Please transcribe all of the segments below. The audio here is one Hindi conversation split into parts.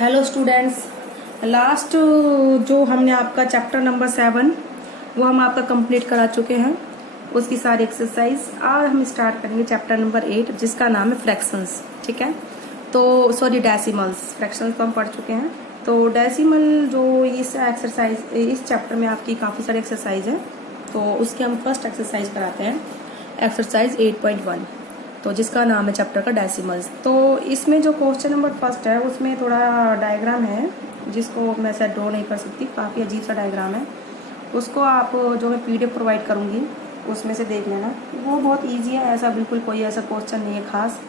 हेलो स्टूडेंट्स, लास्ट जो हमने आपका चैप्टर नंबर 7 वो हम आपका कंप्लीट करा चुके हैं, उसकी सारी एक्सरसाइज। और हम स्टार्ट करेंगे चैप्टर नंबर 8 जिसका नाम है फ्रैक्शंस। ठीक है, तो सॉरी डेसिमल्स। फ्रैक्शंस तो हम पढ़ चुके हैं, तो डेसिमल जो इस एक्सरसाइज इस चैप्टर में आपकी काफ़ी सारी एक्सरसाइज है, तो उसकी हम फर्स्ट एक्सरसाइज कराते हैं, एक्सरसाइज 8.1, तो जिसका नाम है चैप्टर का डेसिमल्स। तो इसमें जो क्वेश्चन नंबर फर्स्ट है उसमें थोड़ा डायग्राम है जिसको मैं ऐसा ड्रॉ नहीं कर सकती, काफ़ी अजीब सा डायग्राम है। उसको आप जो मैं पीडीएफ प्रोवाइड करूँगी उसमें से देख लेना, वो बहुत इजी है, ऐसा बिल्कुल कोई ऐसा क्वेश्चन नहीं है खास,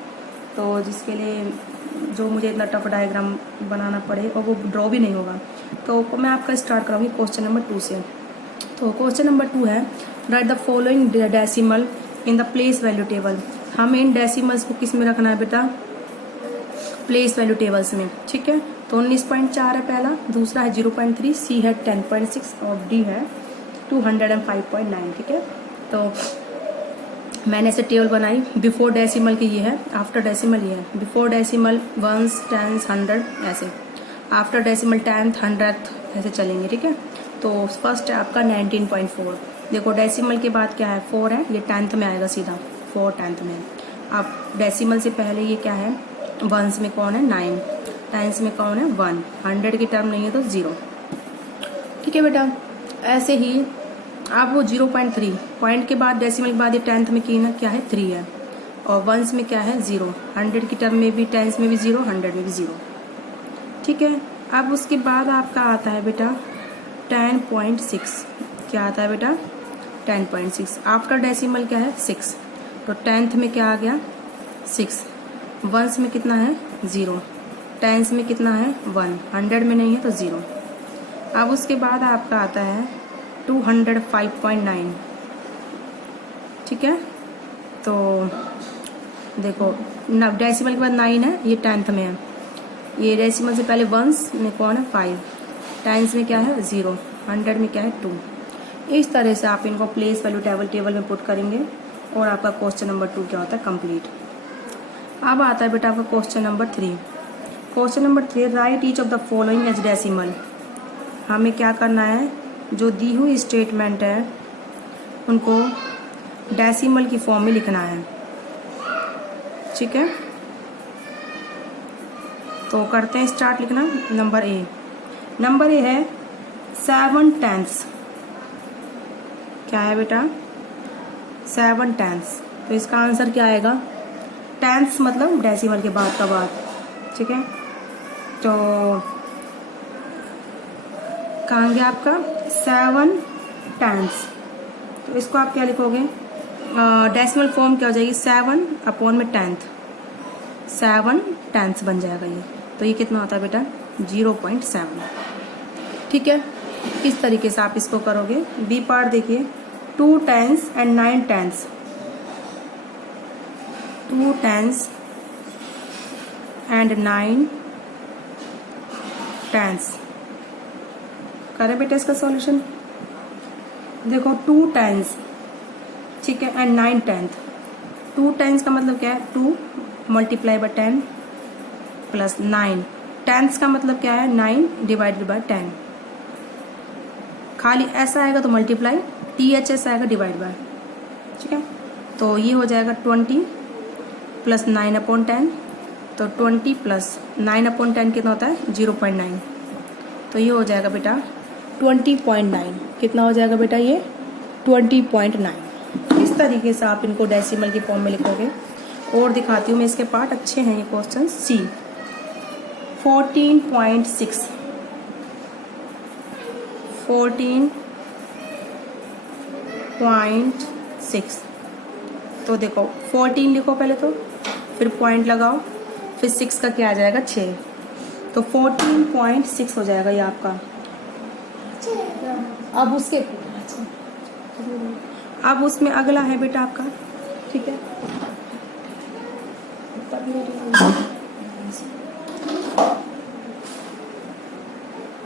तो जिसके लिए जो मुझे इतना टफ डायग्राम बनाना पड़े और वो ड्रॉ भी नहीं होगा। तो मैं आपका स्टार्ट कराऊंगी क्वेश्चन नंबर 2 से। तो क्वेश्चन नंबर 2 है, right the following decimal in the place value table. हमें इन डेसिमल्स को किस में रखना है बेटा? प्लेस वैल्यू टेबल्स में। ठीक है, तो 19.4 है पहला, दूसरा है 0.3, सी है 10.6 और डी है 205.9। ठीक है, तो मैंने ऐसे टेबल बनाई। बिफोर डेसिमल की ये है, आफ्टर डेसिमल ये है। बिफोर डेसिमल वंस, टेंस, 100 ऐसे, आफ्टर डेसिमल 10th, 100th ऐसे चलेंगे। ठीक है, तो फर्स्ट है आपका 19.4। देखो डेसिमल के बाद क्या है? 4 है, ये 10th में आएगा सीधा, 4 10th में। अब डेसिमल से पहले ये क्या है? वंस में कौन है? 9, टेंस में कौन है? 1, 100 की टर्म नहीं है तो 0। ठीक है बेटा, ऐसे ही अब वो 0.3 पॉइंट के बाद डेसिमल के बाद ये 10th में की ना क्या है? 3 है, और वंस में क्या है? 0, 100 की टर्म में भी, टेंस में भी 0, 100 में भी 0। ठीक है, अब उसके बाद आपका आता है बेटा 10.6। क्या आता है बेटा? 10.6। आफ्टर डेसिमल क्या है? 6, तो 10th में क्या आ गया? 6। वंस में कितना है? 0, टेंस में कितना है? 1, 100 में नहीं है तो 0। अब उसके बाद आपका आता है 205.9। ठीक है, तो देखो डेसिमल के बाद 9 है, ये 10th में है। ये डेसिमल से पहले वंस में कौन है? 5, टेंस में क्या है? 0, 100 में क्या है? 2। इस तरह से आप इनको प्लेस वैल्यू टेबल में पुट करेंगे और आपका क्वेश्चन नंबर 2 क्या होता है? कंप्लीट। अब आता है बेटा आपका question number 3। Question number 3, write each of the following as decimal. हमें क्या करना है? जो दी हुई स्टेटमेंट है उनको डेसिमल की फॉर्म में लिखना है। ठीक है, तो करते हैं स्टार्ट लिखना। नंबर ए है 7 10ths। क्या है बेटा? 7 10ths। तो इसका आंसर क्या आएगा? 10ths मतलब डेसिमल के बाद का बाद। ठीक है, तो कहाँ गया आपका 7 10ths। तो इसको आप क्या लिखोगे? डेसिमल फॉर्म क्या हो जाएगी? 7 अपॉन में 10th, 7 10ths बन जाएगा ये। तो ये कितना होता है बेटा? 0.7। ठीक है, इस तरीके से आप इसको करोगे। बी पार्ट देखिए, 2 10ths and 9 10ths। 2 10ths and 9 10ths। करें बेटा इसका सॉल्यूशन। देखो 2 10ths, ठीक है, एंड 9 10th। 2 10ths का मतलब क्या है? 2 मल्टीप्लाई बाय 10 प्लस 9। 10ths का मतलब क्या है? 9 डिवाइडेड बाय 10। खाली ऐसा आएगा तो मल्टीप्लाई, THS आएगा डिवाइड बाय। ठीक है, तो ये हो जाएगा 20 प्लस 9 अपॉन 10। तो 20 प्लस 9 अपॉन 10 कितना होता है? 0.9। तो ये हो जाएगा बेटा 20.9। कितना हो जाएगा बेटा? ये 20.9। इस तरीके से आप इनको डेसिमल की फॉर्म में लिखोगे। और दिखाती हूँ मैं इसके पार्ट, अच्छे हैं ये क्वेश्चन। सी 14.6, 14.6। तो देखो 14 लिखो पहले, तो फिर पॉइंट लगाओ, फिर 6 का क्या आ जाएगा? 6। तो 14.6 हो जाएगा ये आपका। अब उसमें अगला है बेटा आपका, ठीक है,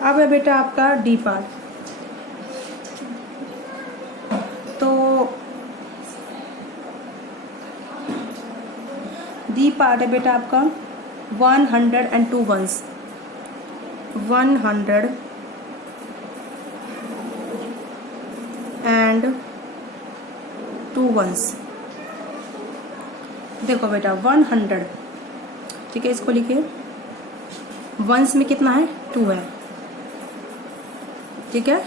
अब है बेटा आपका डी पार्ट। तो डी पार्ट है बेटा आपका 102 वंस। 100 and 2 ones। देखो बेटा 100, ठीक है, इसको लिखिए। वंस में कितना है? 2 है, ठीक है,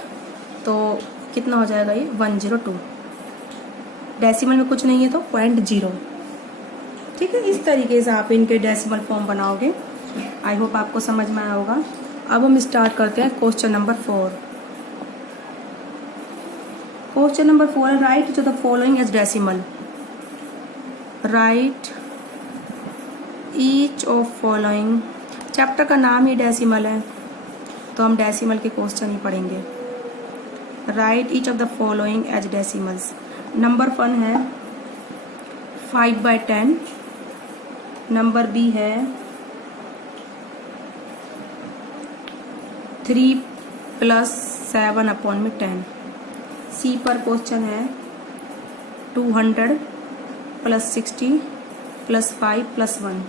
तो कितना हो जाएगा ये? 102। डेसिमल में कुछ नहीं है तो 0.0, ठीक है। इस तरीके से आप इनके डेसिमल फॉर्म बनाओगे। आई होप आपको समझ में आया होगा। अब हम स्टार्ट करते हैं क्वेश्चन नंबर 4। क्वेश्चन नंबर 4 है write to the following as decimal. Write each of following. Chapter का नाम ही डेसिमल है तो हम डेसिमल के क्वेश्चन ही पढ़ेंगे। Write each of the following as decimals. Number 1 है 5/10। नंबर बी है 3 + 7/10। सी पर क्वेश्चन है 200 + 60 + 5 + 1।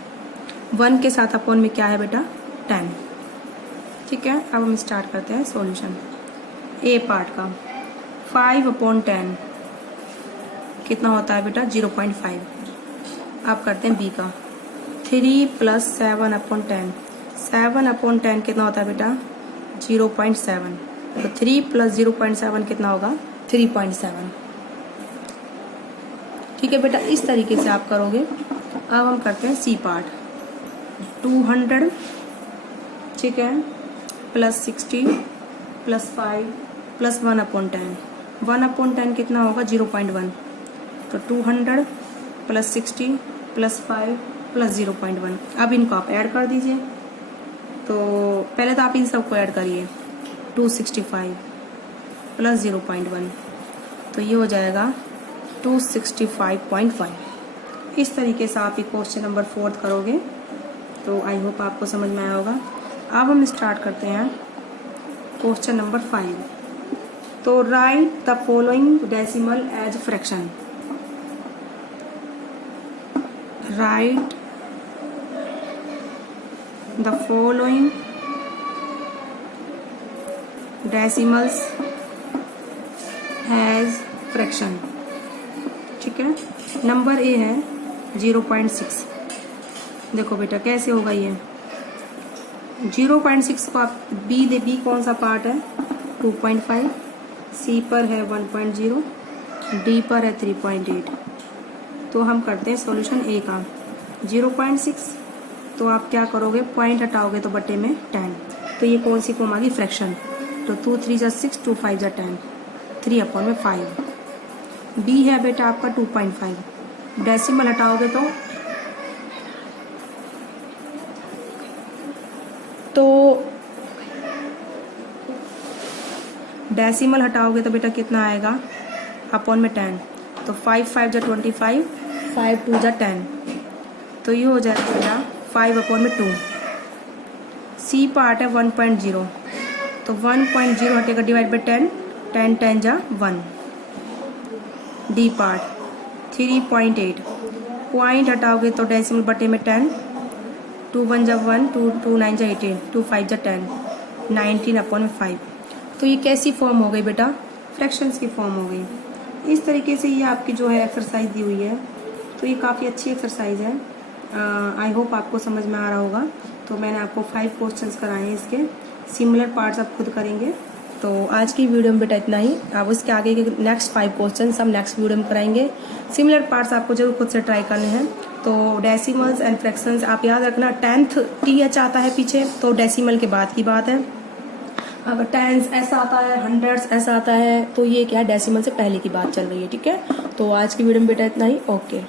1 के साथ अपॉन में क्या है बेटा? 10, ठीक है। अब हम स्टार्ट करते हैं सॉल्यूशन। ए पार्ट का 5/10 कितना होता है बेटा? 0.5। अब करते हैं बी का 3 + 7/10। 7/10 कितना होता है बेटा? 0.7। तो 3 + 0.7 कितना होगा? 3.7, ठीक है बेटा। इस तरीके से आप करोगे। अब हम करते हैं सी पार्ट। 200, ठीक है, + 60 + 5 + 1/10। 1/10 कितना होगा? 0.1। तो 200 + 60 + 5 + 0.1। अब इनको आप ऐड कर दीजिए। तो पहले तो आप इन सबको ऐड करिए। 265 + 0.1, तो ये हो जाएगा 265.5। इस तरीके से आप ये क्वेश्चन नंबर 4 करोगे। तो आई होप आपको समझ में आया होगा। अब हम स्टार्ट करते हैं क्वेश्चन नंबर 5। तो write the following decimal as fraction. Write the following decimals as fraction, ठीक है। नंबर ए है 0.6। देखो बेटा कैसे होगा ये 0.6 को आप बी दे। बी कौन सा पार्ट है? 2.5। सी पर है 1.0। डी पर है 3.8। तो हम करते हैं सॉल्यूशन ए का 0.6। तो आप क्या करोगे? पॉइंट हटाओगे तो बटे में 10। तो ये कौन सी फॉर्म आ गई? फ्रैक्शन। तो 2 3 = 6, 2 5 = 10, 3/5। बी है बेटा आपका 2.5। डेसिमल हटाओगे तो डेसिमल हटाओगे तो बेटा कितना आएगा? अपॉन में 10। तो 5 5 = 25, 5 2 = 10। तो ये हो जाएगा बेटा 5/2। सी पार्ट है 1.0। तो 1.0 हटेगा divide by 10, 10 10 = 1। D part 3.8। Point हटाओगे तो डेसिमल बटे में 10, 2 1 = 1, 2 2 9 = 18, 2 5 = 10, 19/5। तो ये कैसी फॉर्म हो गई बेटा? फ्रैक्शंस की फॉर्म हो गई। इस तरीके से ये आपकी जो है एक्सरसाइज दी हुई है। तो ये काफ़ी अच्छी एक्सरसाइज है। आई होप आपको समझ में आ रहा होगा। तो मैंने आपको 5 क्वेश्चंस कराए हैं। इसके सिमिलर पार्ट्स आप खुद करेंगे। तो आज की वीडियो में बेटा इतना ही। अब उसके आगे के नेक्स्ट 5 क्वेश्चंस हम नेक्स्ट वीडियो में कराएंगे। सिमिलर पार्ट्स आपको जरूर खुद से ट्राई करने हैं। तो डेसिमल्स एंड फ्रैक्शंस आप याद रखना। 10th TH आता है पीछे तो डेसिमल के बाद की बात है। अगर टेंस ऐसा आता है, हंड्रेड्स ऐसा आता है, तो ये क्या है? डेसिमल से पहले की बात चल रही है, ठीक है। तो आज की वीडियो में बेटा इतना ही। ओके।